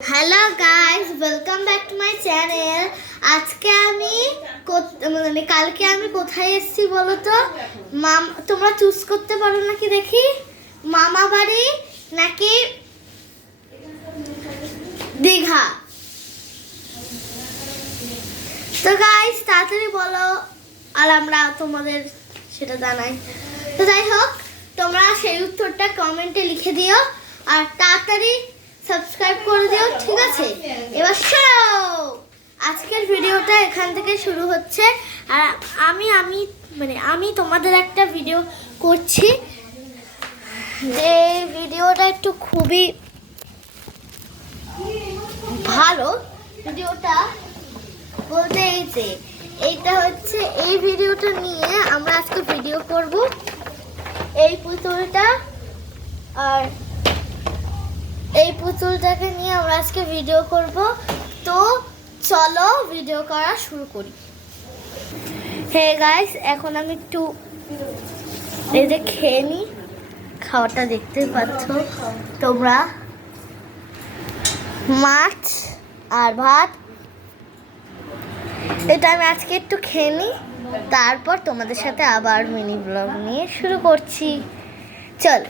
Hello guys, welcome back to my channel. আজকে আমি কালকে আমি কোথায় এসেছি বলো তো? তোমরা চুজ করতে পারো নাকি দেখি, মামা বাড়ি নাকি দীঘা? তো গাইস তাড়াতাড়ি বলো, আর আমরা তোমাদের সেটা জানাই। তো যাই হোক, তোমরা সেই উত্তরটা কমেন্টে লিখে দিও আর তাড়াতাড়ি সাবস্ক্রাইব করে দিও, ঠিক আছে? এবার শোনো, আজকের ভিডিওটা এখান থেকে শুরু হচ্ছে। আর আমি তোমাদের একটা ভিডিও করছি, যে ভিডিওটা একটু খুবই ভালো। ভিডিওটা বলতে এইটা হচ্ছে, এই ভিডিওটা নিয়ে আমরা আজকে ভিডিও করব, এই পুতুলটা আর এই পুতুলটাকে নিয়ে আমরা আজকে ভিডিও করব। তো চলো ভিডিও করা শুরু করি। হে গাইস, এখন আমি একটু এই যে খেয়ে নিই, খাওয়াটা দেখতে পাচ্ছ তোমরা, মাছ আর ভাত। এটা আমি আজকে একটু খেয়ে নিই, তারপর তোমাদের সাথে আবার মিনি ব্লগ নিয়ে শুরু করছি। চল।